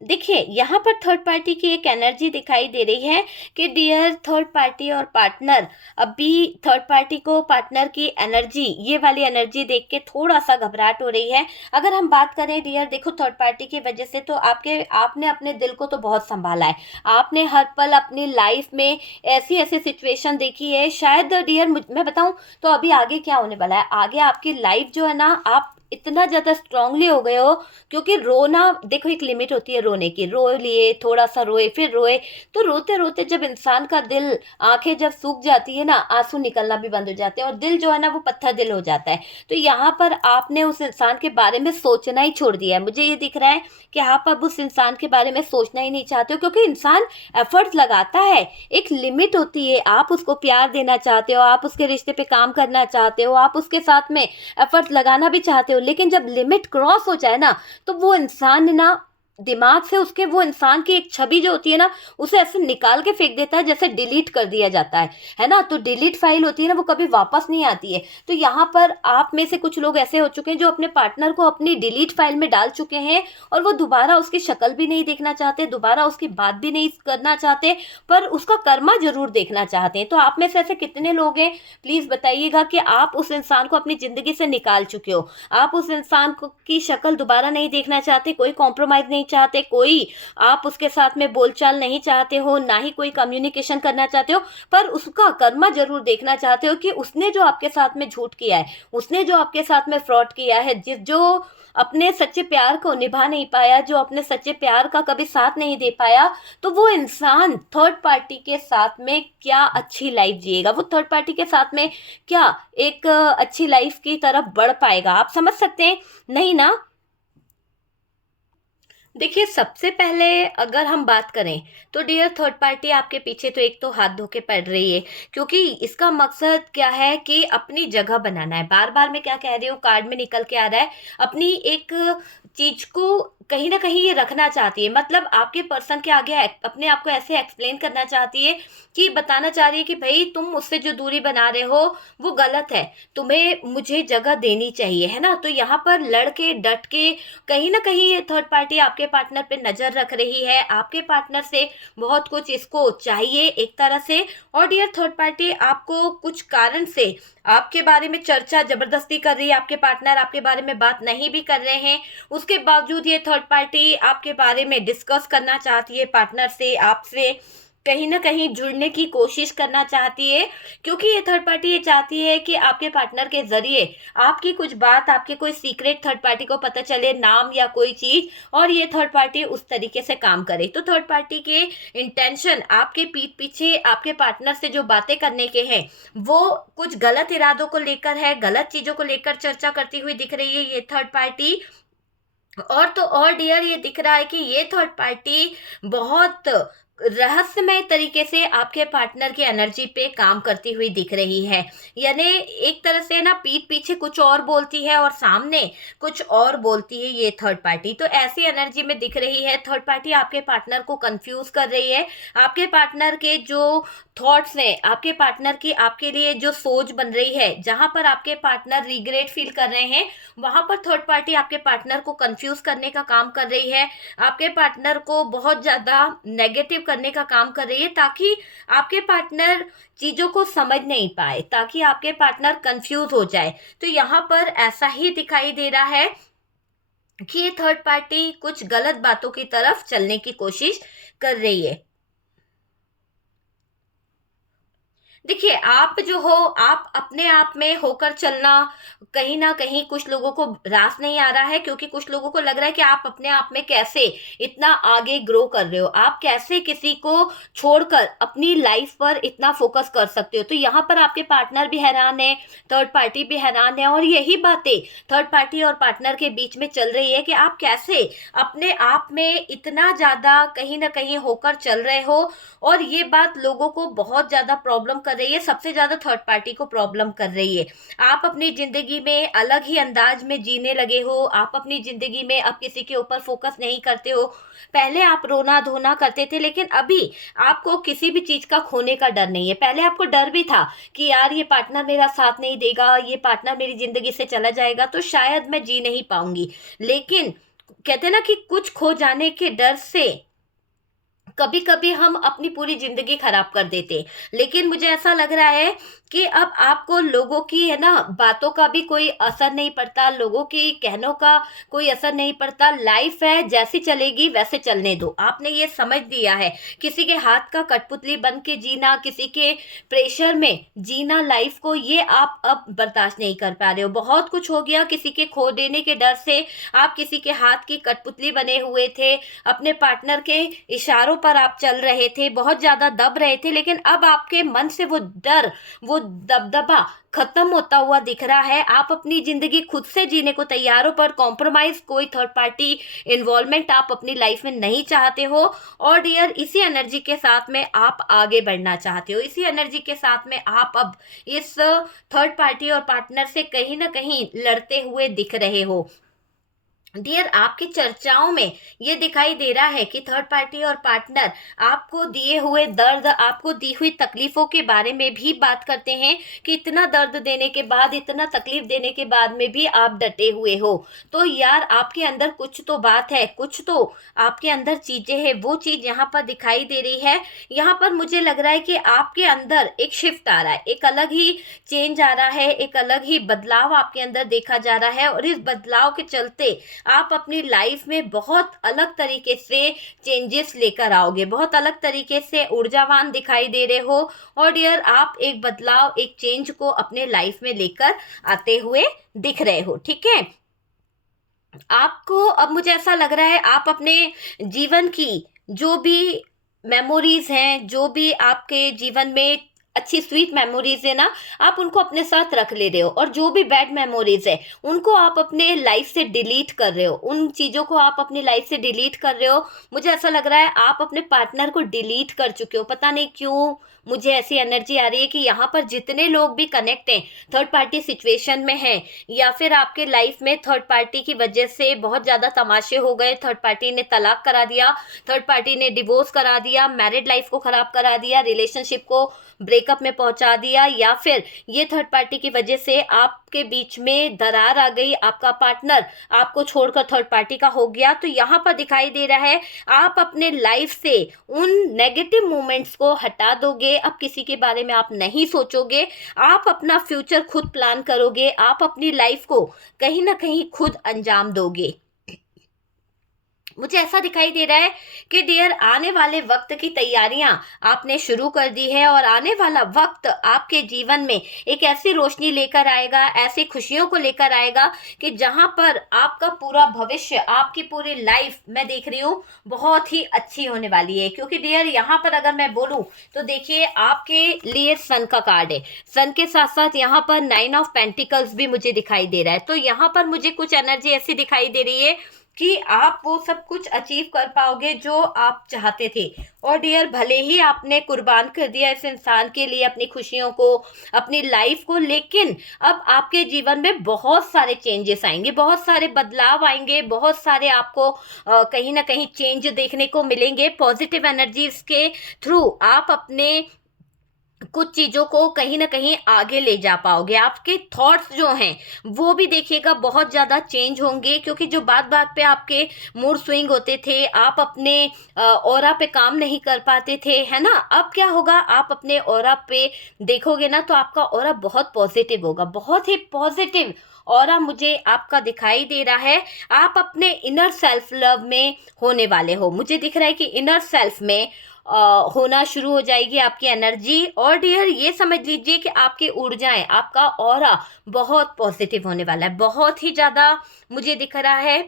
देखिए, यहाँ पर थर्ड पार्टी की एक एनर्जी दिखाई दे रही है कि डियर थर्ड पार्टी और पार्टनर, अभी थर्ड पार्टी को पार्टनर की एनर्जी, ये वाली एनर्जी देख के थोड़ा सा घबराहट हो रही है। अगर हम बात करें डियर, देखो थर्ड पार्टी की वजह से तो आपने अपने दिल को तो बहुत संभाला है। आपने हर पल अपनी लाइफ में ऐसी ऐसी सिचुएशन देखी है, शायद डियर मैं बताऊं तो अभी आगे क्या होने वाला है, आगे आपकी लाइफ जो है ना, आप इतना ज़्यादा स्ट्रांगली हो गए हो। क्योंकि रोना, देखो एक लिमिट होती है रोने की, रो लिए, थोड़ा सा रोए, फिर रोए, तो रोते रोते जब इंसान का दिल, आंखें जब सूख जाती है ना, आंसू निकलना भी बंद हो जाते हैं, और दिल जो है ना वो पत्थर दिल हो जाता है। तो यहाँ पर आपने उस इंसान के बारे में सोचना ही छोड़ दिया है। मुझे ये दिख रहा है कि आप अब उस इंसान के बारे में सोचना ही नहीं चाहते हो, क्योंकि इंसान एफर्ट्स लगाता है, एक लिमिट होती है। आप उसको प्यार देना चाहते हो, आप उसके रिश्ते पे काम करना चाहते हो, आप उसके साथ में एफर्ट लगाना भी चाहते हो, लेकिन जब लिमिट क्रॉस हो जाए ना, तो वो इंसान ना दिमाग से, उसके वो इंसान की एक छवि जो होती है ना, उसे ऐसे निकाल के फेंक देता है, जैसे डिलीट कर दिया जाता है ना। तो डिलीट फाइल होती है ना, वो कभी वापस नहीं आती है। तो यहाँ पर आप में से कुछ लोग ऐसे हो चुके हैं जो अपने पार्टनर को अपनी डिलीट फाइल में डाल चुके हैं, और वो दोबारा उसकी शक्ल भी नहीं देखना चाहते, दोबारा उसकी बात भी नहीं करना चाहते, पर उसका कर्मा जरूर देखना चाहते हैं। तो आप में से ऐसे कितने लोग हैं, प्लीज बताइएगा कि आप उस इंसान को अपनी जिंदगी से निकाल चुके हो, आप उस इंसान को की शक्ल दोबारा नहीं देखना चाहते, कोई कॉम्प्रोमाइज नहीं चाहते, कोई आप उसके साथ में बोलचाल नहीं चाहते हो, ना ही कोई कम्युनिकेशन करना चाहते हो, पर उसका कर्मा जरूर देखना चाहते हो कि उसने जो आपके साथ में झूठ किया है, उसने जो आपके साथ में फ्रॉड किया है, जो अपने सच्चे प्यार को निभा नहीं पाया, जो अपने सच्चे प्यार का कभी साथ नहीं दे पाया, तो वो इंसान थर्ड पार्टी के साथ में क्या अच्छी लाइफ जिएगा, वो थर्ड पार्टी के साथ में क्या एक अच्छी लाइफ की तरफ बढ़ पाएगा? आप समझ सकते हैं? नहीं ना। देखिए, सबसे पहले अगर हम बात करें तो डियर थर्ड पार्टी आपके पीछे तो एक तो हाथ धो के पड़ रही है, क्योंकि इसका मकसद क्या है कि अपनी जगह बनाना है। बार बार मैं क्या कह रही हूँ, कार्ड में निकल के आ रहा है, अपनी एक चीज को कहीं ना कहीं ये रखना चाहती है, मतलब आपके पर्सन के आगे अपने आप को ऐसे एक्सप्लेन करना चाहती है कि बताना चाह रही है कि भाई तुम मुझसे जो दूरी बना रहे हो वो गलत है, तुम्हें मुझे जगह देनी चाहिए, है ना। तो यहाँ पर लड़के डट के कहीं ना कहीं ये थर्ड पार्टी आपके पार्टनर पे नजर रख रही है, आपके पार्टनर से बहुत कुछ इसको चाहिए एक तरह से। और डियर थर्ड पार्टी आपको कुछ कारण से आपके बारे में चर्चा जबरदस्ती कर रही है, आपके पार्टनर आपके बारे में बात नहीं भी कर रहे हैं, उसके बावजूद ये थर्ड पार्टी आपके बारे में डिस्कस करना चाहती है पार्टनर से, आपसे कहीं ना कहीं जुड़ने की कोशिश करना चाहती है, क्योंकि ये थर्ड पार्टी ये चाहती है कि आपके पार्टनर के जरिए आपकी कुछ बात, आपके कोई सीक्रेट थर्ड पार्टी को पता चले, नाम या कोई चीज, और ये थर्ड पार्टी उस तरीके से काम करे। तो थर्ड पार्टी के इंटेंशन आपके पीठ पीछे आपके पार्टनर से जो बातें करने के हैं वो कुछ गलत इरादों को लेकर है, गलत चीजों को लेकर चर्चा करती हुई दिख रही है ये थर्ड पार्टी। और तो और डियर ये दिख रहा है कि ये थर्ड पार्टी बहुत रहस्यमय तरीके से आपके पार्टनर की एनर्जी पे काम करती हुई दिख रही है, यानी एक तरह से ना पीठ पीछे कुछ और बोलती है और सामने कुछ और बोलती है ये थर्ड पार्टी। तो ऐसी एनर्जी में दिख रही है थर्ड पार्टी आपके पार्टनर को कंफ्यूज कर रही है, आपके पार्टनर के जो थॉट्स हैं, आपके पार्टनर की आपके लिए जो सोच बन रही है, जहां पर आपके पार्टनर रिग्रेट फील कर रहे हैं वहां पर थर्ड पार्टी आपके पार्टनर को कंफ्यूज करने का काम कर रही है, आपके पार्टनर को बहुत ज्यादा नेगेटिव करने का काम कर रही है, ताकि आपके पार्टनर चीजों को समझ नहीं पाए, ताकि आपके पार्टनर कंफ्यूज हो जाए। तो यहाँ पर ऐसा ही दिखाई दे रहा है कि ये थर्ड पार्टी कुछ गलत बातों की तरफ चलने की कोशिश कर रही है। देखिए आप जो हो, आप अपने आप में होकर चलना कहीं ना कहीं कुछ लोगों को रास नहीं आ रहा है, क्योंकि कुछ लोगों को लग रहा है कि आप अपने आप में कैसे इतना आगे ग्रो कर रहे हो, आप कैसे किसी को छोड़कर अपनी लाइफ पर इतना फोकस कर सकते हो। तो यहाँ पर आपके पार्टनर भी हैरान है, थर्ड पार्टी भी हैरान है, और यही बातें थर्ड पार्टी और पार्टनर के बीच में चल रही है कि आप कैसे अपने आप में इतना ज्यादा कहीं ना कहीं होकर चल रहे हो। और ये बात लोगों को बहुत ज्यादा प्रॉब्लम कर रही है, सबसे ज्यादा थर्ड पार्टी को प्रॉब्लम कर रही है। आप अपनी जिंदगी में अलग ही अंदाज में जीने लगे हो, आप अपनी जिंदगी में अब किसी के ऊपर फोकस नहीं करते हो। पहले आप रोना धोना करते थे, लेकिन अभी आपको किसी भी चीज का खोने का डर नहीं है। पहले आपको डर भी था कि यार ये पार्टनर मेरा साथ नहीं देगा, ये पार्टनर मेरी जिंदगी से चला जाएगा तो शायद मैं जी नहीं पाऊंगी। लेकिन कहते हैं ना कि कुछ खो जाने के डर से कभी कभी हम अपनी पूरी जिंदगी खराब कर देते। लेकिन मुझे ऐसा लग रहा है कि अब आपको लोगों की है ना बातों का भी कोई असर नहीं पड़ता, लोगों की कहनों का कोई असर नहीं पड़ता, लाइफ है जैसी चलेगी वैसे चलने दो। आपने ये समझ लिया है, किसी के हाथ का कठपुतली बन के जीना, किसी के प्रेशर में जीना लाइफ को, ये आप अब बर्दाश्त नहीं कर पा रहे हो। बहुत कुछ हो गया, किसी के खो देने के डर से आप किसी के हाथ की कठपुतली बने हुए थे, अपने पार्टनर के इशारों पर आप चल रहे थे, बहुत ज्यादा दब रहे थे। लेकिन अब आपके मन से वो डर, वो दबदबा खत्म होता हुआ दिख रहा है। आप अपनी जिंदगी खुद से जीने को तैयार हो, पर कॉम्प्रोमाइज, कोई थर्ड पार्टी इन्वॉल्वमेंट आप अपनी लाइफ में नहीं चाहते हो। और डियर इसी एनर्जी के साथ में आप आगे बढ़ना चाहते हो, इसी एनर्जी के साथ में आप अब इस थर्ड पार्टी और पार्टनर से कहीं ना कहीं लड़ते हुए दिख रहे हो। डियर आपकी चर्चाओं में ये दिखाई दे रहा है कि थर्ड पार्टी और पार्टनर आपको दिए हुए दर्द, आपको दी हुई तकलीफों के बारे में भी बात करते हैं कि इतना दर्द देने के बाद, इतना तकलीफ देने के बाद में भी आप डटे हुए हो। तो यार आपके अंदर कुछ तो बात है, कुछ तो आपके अंदर चीजें हैं, वो चीज यहाँ पर दिखाई दे रही है। यहाँ पर मुझे लग रहा है कि आपके अंदर एक शिफ्ट आ रहा है, एक अलग ही चेंज आ रहा है, एक अलग ही बदलाव आपके अंदर देखा जा रहा है। और इस बदलाव के चलते आप अपनी लाइफ में बहुत अलग तरीके से चेंजेस लेकर आओगे, बहुत अलग तरीके से ऊर्जावान दिखाई दे रहे हो। और डियर आप एक बदलाव, एक चेंज को अपने लाइफ में लेकर आते हुए दिख रहे हो, ठीक है। आपको अब मुझे ऐसा लग रहा है आप अपने जीवन की जो भी मेमोरीज हैं, जो भी आपके जीवन में अच्छी स्वीट मेमोरीज है ना, आप उनको अपने साथ रख ले रहे हो, और जो भी बैड मेमोरीज है उनको आप अपने लाइफ से डिलीट कर रहे हो, उन चीज़ों को आप अपनी लाइफ से डिलीट कर रहे हो। मुझे ऐसा लग रहा है आप अपने पार्टनर को डिलीट कर चुके हो, पता नहीं क्यों मुझे ऐसी एनर्जी आ रही है कि यहाँ पर जितने लोग भी कनेक्ट हैं, थर्ड पार्टी सिचुएशन में हैं, या फिर आपके लाइफ में थर्ड पार्टी की वजह से बहुत ज़्यादा तमाशे हो गए, थर्ड पार्टी ने तलाक करा दिया, थर्ड पार्टी ने डिवोर्स करा दिया, मैरिड लाइफ को ख़राब करा दिया, रिलेशनशिप को ब्रेकअप में पहुंचा दिया, या फिर ये थर्ड पार्टी की वजह से आपके बीच में दरार आ गई, आपका पार्टनर आपको छोड़कर थर्ड पार्टी का हो गया, तो यहाँ पर दिखाई दे रहा है आप अपने लाइफ से उन नेगेटिव मोमेंट्स को हटा दोगे। अब किसी के बारे में आप नहीं सोचोगे, आप अपना फ्यूचर खुद प्लान करोगे, आप अपनी लाइफ को कहीं ना कहीं खुद अंजाम दोगे। मुझे ऐसा दिखाई दे रहा है कि डियर आने वाले वक्त की तैयारियां आपने शुरू कर दी है, और आने वाला वक्त आपके जीवन में एक ऐसी रोशनी लेकर आएगा, ऐसी खुशियों को लेकर आएगा कि जहां पर आपका पूरा भविष्य, आपकी पूरी लाइफ मैं देख रही हूँ बहुत ही अच्छी होने वाली है। क्योंकि डियर यहाँ पर अगर मैं बोलूँ तो देखिए आपके लिए सन का कार्ड है, सन के साथ साथ यहाँ पर 9 ऑफ पेंटिकल्स भी मुझे दिखाई दे रहा है। तो यहाँ पर मुझे कुछ एनर्जी ऐसी दिखाई दे रही है कि आप वो सब कुछ अचीव कर पाओगे जो आप चाहते थे। और डियर भले ही आपने कुर्बान कर दिया इस इंसान के लिए अपनी खुशियों को, अपनी लाइफ को, लेकिन अब आपके जीवन में बहुत सारे चेंजेस आएंगे, बहुत सारे बदलाव आएंगे, बहुत सारे आपको कहीं ना कहीं चेंज देखने को मिलेंगे। पॉजिटिव एनर्जीज के थ्रू आप अपने कुछ चीज़ों को कहीं ना कहीं आगे ले जा पाओगे। आपके थॉट्स जो हैं वो भी देखिएगा बहुत ज़्यादा चेंज होंगे, क्योंकि जो बात बात पे आपके मूड स्विंग होते थे, आप अपने ऑरा पे काम नहीं कर पाते थे, है ना, अब क्या होगा, आप अपने ऑरा पे देखोगे ना तो आपका ऑरा बहुत पॉजिटिव होगा, बहुत ही पॉजिटिव ऑरा मुझे आपका दिखाई दे रहा है। आप अपने इनर सेल्फ लव में होने वाले हो, मुझे दिख रहा है कि इनर सेल्फ में होना शुरू हो जाएगी आपकी एनर्जी। और डियर ये समझ लीजिए कि आपकी ऊर्जाएं, आपका ऑरा बहुत पॉजिटिव होने वाला है, बहुत ही ज़्यादा मुझे दिख रहा है।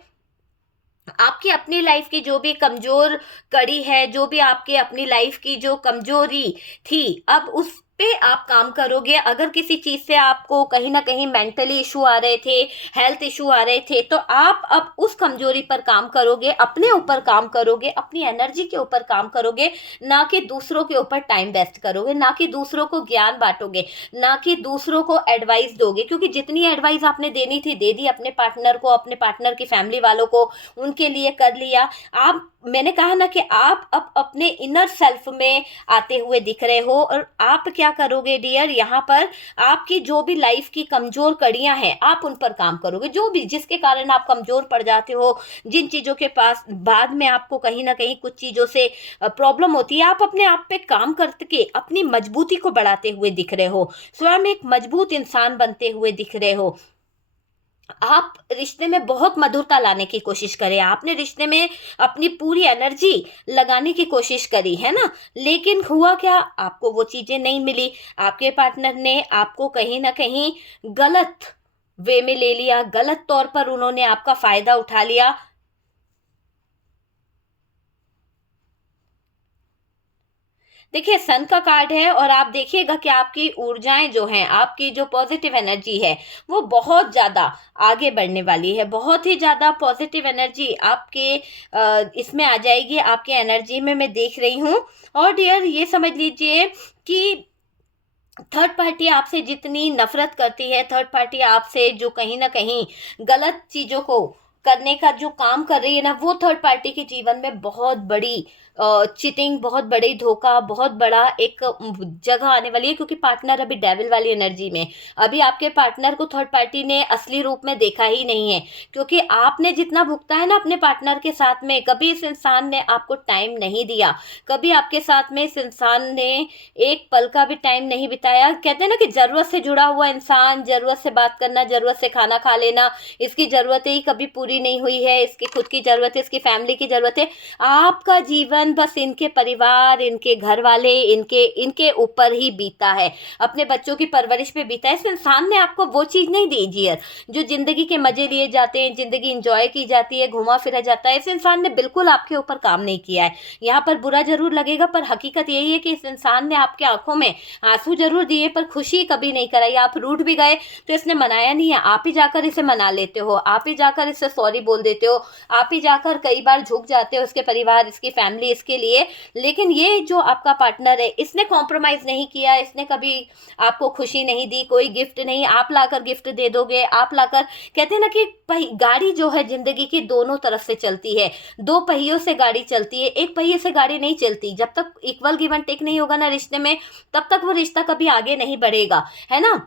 आपकी अपनी लाइफ की जो भी कमज़ोर कड़ी है, जो भी आपके अपनी लाइफ की जो कमज़ोरी थी, अब उस पे आप काम करोगे। अगर किसी चीज़ से आपको कहीं ना कहीं मेंटली इशू आ रहे थे, हेल्थ इशू आ रहे थे, तो आप अब उस कमज़ोरी पर काम करोगे, अपने ऊपर काम करोगे, अपनी एनर्जी के ऊपर काम करोगे, ना कि दूसरों के ऊपर टाइम वेस्ट करोगे, ना कि दूसरों को ज्ञान बांटोगे, ना कि दूसरों को एडवाइस दोगे। क्योंकि जितनी एडवाइस आपने देनी थी दे दी अपने पार्टनर को, अपने पार्टनर की फैमिली वालों को, उनके लिए कर लिया। आप, मैंने कहा ना कि आप अब अपने इनर सेल्फ में आते हुए दिख रहे हो। और आप क्या करोगे डियर, यहाँ पर आपकी जो भी लाइफ की कमज़ोर कड़ियाँ हैं आप उन पर काम करोगे, जो भी जिसके कारण आप कमज़ोर पड़ जाते हो, जिन चीज़ों के पास बाद में आपको कहीं ना कहीं कुछ चीज़ों से प्रॉब्लम होती है, आप अपने आप पे काम करके अपनी मजबूती को बढ़ाते हुए दिख रहे हो, स्वयं एक मजबूत इंसान बनते हुए दिख रहे हो। आप रिश्ते में बहुत मधुरता लाने की कोशिश करें, आपने रिश्ते में अपनी पूरी एनर्जी लगाने की कोशिश करी, है ना, लेकिन हुआ क्या, आपको वो चीज़ें नहीं मिली। आपके पार्टनर ने आपको कहीं ना कहीं गलत वे में ले लिया, गलत तौर पर उन्होंने आपका फ़ायदा उठा लिया। देखिए सन का कार्ड है, और आप देखिएगा कि आपकी ऊर्जाएं जो हैं, आपकी जो पॉजिटिव एनर्जी है वो बहुत ज़्यादा आगे बढ़ने वाली है, बहुत ही ज़्यादा पॉजिटिव एनर्जी आपके इसमें आ जाएगी, आपकी एनर्जी में मैं देख रही हूँ। और डियर ये समझ लीजिए कि थर्ड पार्टी आपसे जितनी नफरत करती है, थर्ड पार्टी आपसे जो कहीं ना कहीं गलत चीज़ों को करने का जो काम कर रही है ना, वो थर्ड पार्टी के जीवन में बहुत बड़ी चीटिंग, बहुत बड़ी धोखा, बहुत बड़ा एक जगह आने वाली है। क्योंकि पार्टनर अभी डेविल वाली एनर्जी में, अभी आपके पार्टनर को थर्ड पार्टी ने असली रूप में देखा ही नहीं है। क्योंकि आपने जितना भुगता है ना अपने पार्टनर के साथ में, कभी इस इंसान ने आपको टाइम नहीं दिया, कभी आपके साथ में इस इंसान ने एक पल का भी टाइम नहीं बिताया। कहते हैं ना कि ज़रूरत से जुड़ा हुआ इंसान, ज़रूरत से बात करना, ज़रूरत से खाना खा लेना, इसकी ज़रूरतें ही कभी पूरी नहीं हुई है, इसकी खुद की ज़रूरत है, इसकी फैमिली की ज़रूरत है। आपका जीवन जीवन बस इनके परिवार, इनके घर वाले, इनके ऊपर ही बीता है, अपने बच्चों की परवरिश पे बीता है। इस इंसान ने आपको वो चीज़ नहीं दी डियर, जो ज़िंदगी के मज़े लिए जाते हैं, ज़िंदगी इंजॉय की जाती है, घूमा फिरा जाता है। इस इंसान ने बिल्कुल आपके ऊपर काम नहीं किया है। यहाँ पर बुरा जरूर लगेगा, पर हकीकत यही है कि इस इंसान ने आपके आंखों में आंसू जरूर दिए, पर खुशी कभी नहीं कराई। आप रूठ भी गए तो इसने मनाया नहीं है, आप ही जाकर इसे मना लेते हो, आप ही जाकर इससे सॉरी बोल देते हो, आप ही जाकर कई बार झुक जाते हो उसके परिवार, इसकी फैमिली, इसके लिए। लेकिन ये जो आपका पार्टनर है, इसने कॉम्प्रोमाइज़ नहीं किया, इसने कभी आपको खुशी नहीं दी, कोई गिफ्ट नहीं। आप लाकर गिफ्ट दे दोगे, आप लाकर, कहते हैं ना कि गाड़ी जो है जिंदगी की दोनों तरफ से चलती है, दो पहियों से गाड़ी चलती है, एक पहिए से गाड़ी नहीं चलती। जब तक इक्वल गिव एंड टेक नहीं होगा ना रिश्ते में, तब तक वो रिश्ता कभी आगे नहीं बढ़ेगा, है ना।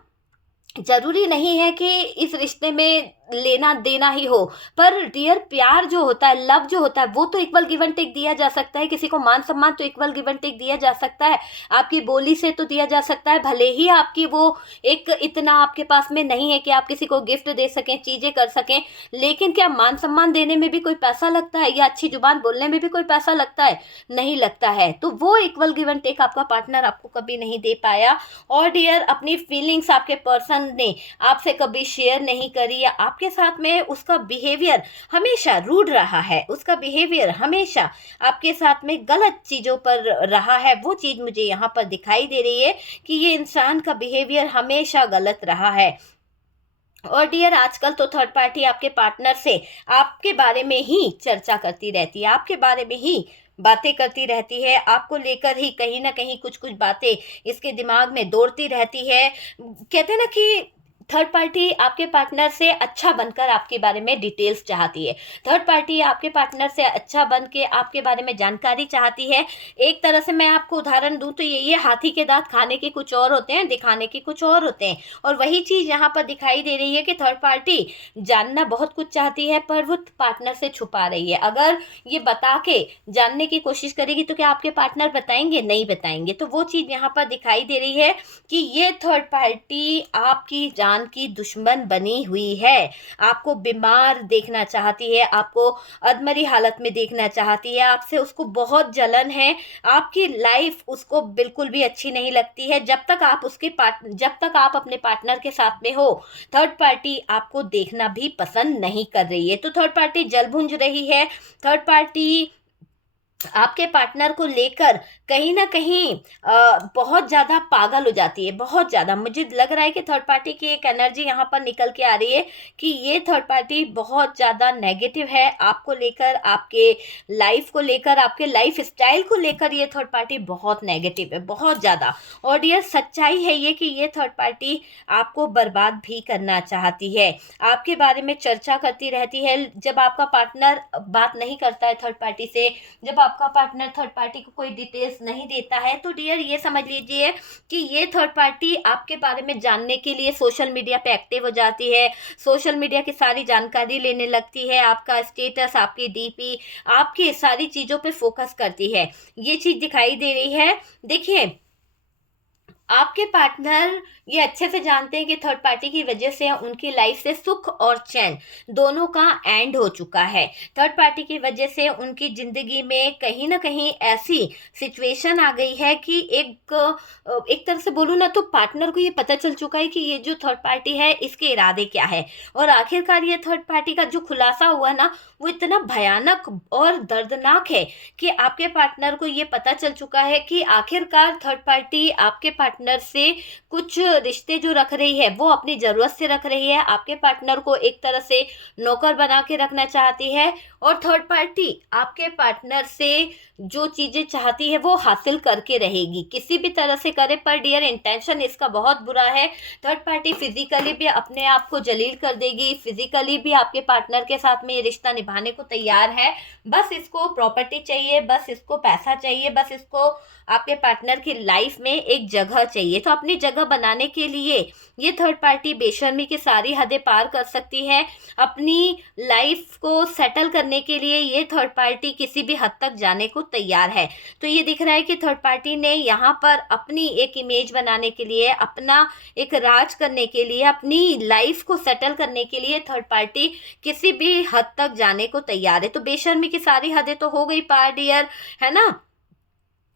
जरूरी नहीं है कि इस रिश्ते में लेना देना ही हो, पर डियर प्यार जो होता है, लव जो होता है, वो तो इक्वल गिव एंड टेक दिया जा सकता है। किसी को मान सम्मान तो इक्वल गिव एंड टेक दिया जा सकता है, आपकी बोली से तो दिया जा सकता है। भले ही आपकी वो एक इतना आपके पास में नहीं है कि आप किसी को गिफ्ट दे सकें, चीजें कर सकें, लेकिन क्या मान सम्मान देने में भी कोई पैसा लगता है, या अच्छी जुबान बोलने में भी कोई पैसा लगता है? नहीं लगता है। तो वो इक्वल गिव एंड टेक आपका पार्टनर आपको कभी नहीं दे पाया। और डियर अपनी फीलिंग्स आपके पर्सन ने आपसे कभी शेयर नहीं करी, या आपके साथ में उसका बिहेवियर हमेशा रूड रहा है, उसका बिहेवियर हमेशा आपके साथ में गलत चीज़ों पर रहा है। वो चीज़ मुझे यहाँ पर दिखाई दे रही है कि ये इंसान का बिहेवियर हमेशा गलत रहा है। और डियर आजकल तो थर्ड पार्टी आपके पार्टनर से आपके बारे में ही चर्चा करती रहती है, आपके बारे में ही बातें करती रहती है, आपको लेकर ही कहीं ना कहीं कुछ कुछ बातें इसके दिमाग में दौड़ती रहती है। कहते हैं ना कि थर्ड पार्टी आपके पार्टनर से अच्छा बनकर आपके बारे में डिटेल्स चाहती है, थर्ड पार्टी आपके पार्टनर से अच्छा बन के आपके बारे में जानकारी चाहती है। एक तरह से मैं आपको उदाहरण दूं तो ये हाथी के दांत खाने के कुछ और होते हैं, दिखाने के कुछ और होते हैं। और वही चीज़ यहाँ पर दिखाई दे रही है कि थर्ड पार्टी जानना बहुत कुछ चाहती है, पर वो पार्टनर से छुपा रही है। अगर ये बता के जानने की कोशिश करेगी तो क्या आपके पार्टनर बताएंगे? नहीं बताएंगे। तो वो चीज़ यहाँ पर दिखाई दे रही है कि ये थर्ड पार्टी आपकी जान की दुश्मन बनी हुई है, आपको बीमार देखना चाहती है, आपको अधमरी हालत में देखना चाहती है, आपसे उसको बहुत जलन है, आपकी लाइफ उसको बिल्कुल भी अच्छी नहीं लगती है। जब तक आप अपने पार्टनर के साथ में हो, थर्ड पार्टी आपको देखना भी पसंद नहीं कर रही है। तो थर्ड पार्टी जल भुंज रही है, थर्ड पार्टी आपके पार्टनर को लेकर कहीं ना कहीं बहुत ज़्यादा पागल हो जाती है, बहुत ज़्यादा। मुझे लग रहा है कि थर्ड पार्टी की एक एनर्जी यहाँ पर निकल के आ रही है कि ये थर्ड पार्टी बहुत ज़्यादा नेगेटिव है आपको लेकर, आपके लाइफ को लेकर, आपके लाइफ स्टाइल को लेकर। ये थर्ड पार्टी बहुत नेगेटिव है, बहुत ज़्यादा। और डियर सच्चाई है ये कि ये थर्ड पार्टी आपको बर्बाद भी करना चाहती है, आपके बारे में चर्चा करती रहती है। जब आपका पार्टनर बात नहीं करता है थर्ड पार्टी से, जब आपका पार्टनर थर्ड पार्टी को कोई डिटेल्स नहीं देता है, तो डियर ये समझ लीजिए कि ये थर्ड पार्टी आपके बारे में जानने के लिए सोशल मीडिया पे एक्टिव हो जाती है, सोशल मीडिया की सारी जानकारी लेने लगती है, आपका स्टेटस, आपकी डीपी, आपकी सारी चीज़ों पे फोकस करती है। ये चीज़ दिखाई दे रही है। देखिए आपके पार्टनर ये अच्छे से जानते हैं कि थर्ड पार्टी की वजह से उनकी लाइफ से सुख और चैन दोनों का एंड हो चुका है। थर्ड पार्टी की वजह से उनकी ज़िंदगी में कहीं ना कहीं ऐसी सिचुएशन आ गई है कि एक तरह से बोलूँ ना तो पार्टनर को ये पता चल चुका है कि ये जो थर्ड पार्टी है इसके इरादे क्या है। और आखिरकार ये थर्ड पार्टी का जो खुलासा हुआ ना, वो इतना भयानक और दर्दनाक है कि आपके पार्टनर को ये पता चल चुका है कि आखिरकार थर्ड पार्टी आपके पार्टनर से कुछ रिश्ते जो रख रही है वो अपनी ज़रूरत से रख रही है, आपके पार्टनर को एक तरह से नौकर बना के रखना चाहती है। और थर्ड पार्टी आपके पार्टनर से जो चीज़ें चाहती है वो हासिल करके रहेगी, किसी भी तरह से करे। पर डियर इंटेंशन इसका बहुत बुरा है। थर्ड पार्टी फिजिकली भी अपने आप को जलील कर देगी, फिजिकली भी आपके पार्टनर के साथ में ये रिश्ता निभाने को तैयार है। बस इसको प्रॉपर्टी चाहिए, बस इसको पैसा चाहिए, बस इसको आपके पार्टनर की लाइफ में एक जगह चाहिए। तो अपनी जगह बनाने के लिए ये थर्ड पार्टी बेशर्मी की सारी हदें पार कर सकती है। अपनी लाइफ को सेटल करने के लिए ये थर्ड पार्टी किसी भी हद तक जाने को तैयार है। तो ये दिख रहा है कि थर्ड पार्टी ने यहाँ पर अपनी एक इमेज बनाने के लिए, अपना एक राज करने के लिए, अपनी लाइफ को सेटल करने के लिए थर्ड पार्टी किसी भी हद तक जाने को तैयार है। तो बेशर्मी की सारी हदें तो हो गई पार डियर, है ना।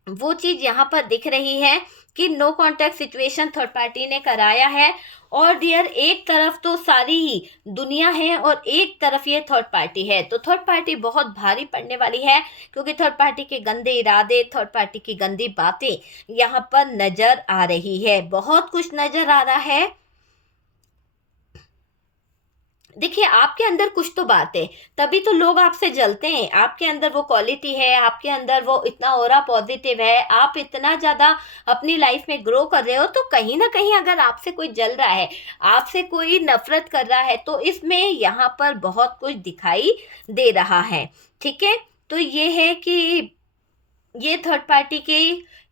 वो चीज यहाँ पर दिख रही है कि no contact situation third party ने कराया है। और डियर एक तरफ तो सारी ही दुनिया है और एक तरफ ये थर्ड पार्टी है, तो थर्ड पार्टी बहुत भारी पड़ने वाली है, क्योंकि थर्ड पार्टी के गंदे इरादे, थर्ड पार्टी की गंदी बातें यहाँ पर नजर आ रही है, बहुत कुछ नजर आ रहा है। देखिए आपके अंदर कुछ तो बात है, तभी तो लोग आपसे जलते हैं। आपके अंदर वो क्वालिटी है, आपके अंदर वो इतना ऑरा पॉजिटिव है, आप इतना ज़्यादा अपनी लाइफ में ग्रो कर रहे हो, तो कहीं ना कहीं अगर आपसे कोई जल रहा है, आपसे कोई नफरत कर रहा है, तो इसमें यहाँ पर बहुत कुछ दिखाई दे रहा है। ठीक है, तो ये है कि ये थर्ड पार्टी के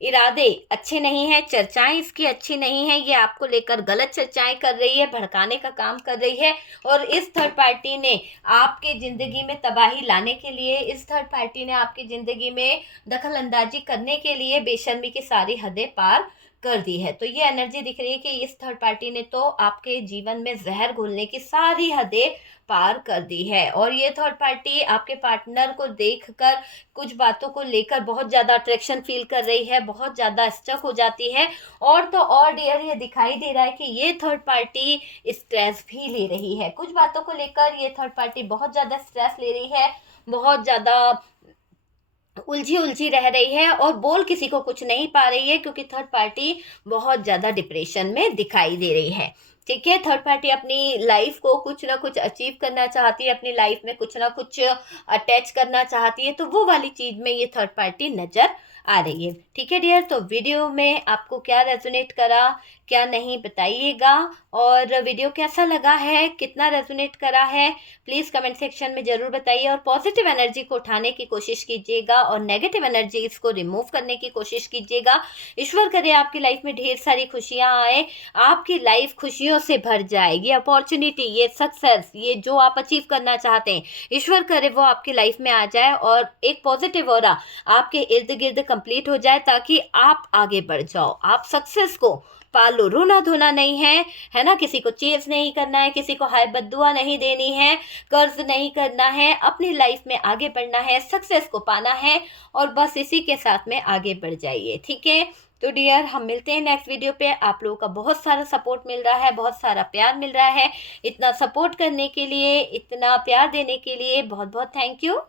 इरादे अच्छे नहीं हैं, चर्चाएं इसकी अच्छी नहीं है, ये आपको लेकर गलत चर्चाएं कर रही है, भड़काने का काम कर रही है। और इस थर्ड पार्टी ने आपके ज़िंदगी में तबाही लाने के लिए, इस थर्ड पार्टी ने आपकी ज़िंदगी में दखल अंदाजी करने के लिए बेशर्मी की सारी हदें पार कर दी है। तो ये एनर्जी दिख रही है कि इस थर्ड पार्टी ने तो आपके जीवन में जहर घोलने की सारी हदें पार कर दी है। और ये थर्ड पार्टी आपके पार्टनर को देखकर कुछ बातों को लेकर बहुत ज़्यादा अट्रैक्शन फील कर रही है, बहुत ज़्यादा स्टक हो जाती है। और तो और डियर ये दिखाई दे रहा है कि ये थर्ड पार्टी स्ट्रेस भी ले रही है, कुछ बातों को लेकर ये थर्ड पार्टी बहुत ज़्यादा स्ट्रेस ले रही है, बहुत ज़्यादा उलझी उलझी रह रही है और बोल किसी को कुछ नहीं पा रही है, क्योंकि थर्ड पार्टी बहुत ज़्यादा डिप्रेशन में दिखाई दे रही है। ठीक है, थर्ड पार्टी अपनी लाइफ को कुछ ना कुछ अचीव करना चाहती है, अपनी लाइफ में कुछ ना कुछ अटैच करना चाहती है, तो वो वाली चीज़ में ये थर्ड पार्टी नज़र आ रही है। ठीक है डियर, तो वीडियो में आपको क्या रेजोनेट करा, क्या नहीं, बताइएगा। और वीडियो कैसा लगा है, कितना रेजोनेट करा है, प्लीज़ कमेंट सेक्शन में ज़रूर बताइए। और पॉजिटिव एनर्जी को उठाने की कोशिश कीजिएगा और नेगेटिव एनर्जी इसको रिमूव करने की कोशिश कीजिएगा। ईश्वर करे आपकी लाइफ में ढेर सारी खुशियाँ आए, आपकी लाइफ खुशियों से भर जाए। ये अपॉर्चुनिटी, ये सक्सेस, ये जो आप अचीव करना चाहते हैं, ईश्वर करे वो आपकी लाइफ में आ जाए और एक पॉजिटिव ऑरा आपके इर्द गिर्द कंप्लीट हो जाए, ताकि आप आगे बढ़ जाओ, आप सक्सेस को पालो। रोना धोना नहीं है, है ना, किसी को चेज नहीं करना है, किसी को हाय बद्दुआ नहीं देनी है, कर्ज नहीं करना है, अपनी लाइफ में आगे बढ़ना है, सक्सेस को पाना है और बस इसी के साथ में आगे बढ़ जाइए। ठीक है, तो डियर हम मिलते हैं नेक्स्ट वीडियो पे। आप लोगों का बहुत सारा सपोर्ट मिल रहा है, बहुत सारा प्यार मिल रहा है, इतना सपोर्ट करने के लिए, इतना प्यार देने के लिए बहुत बहुत थैंक यू।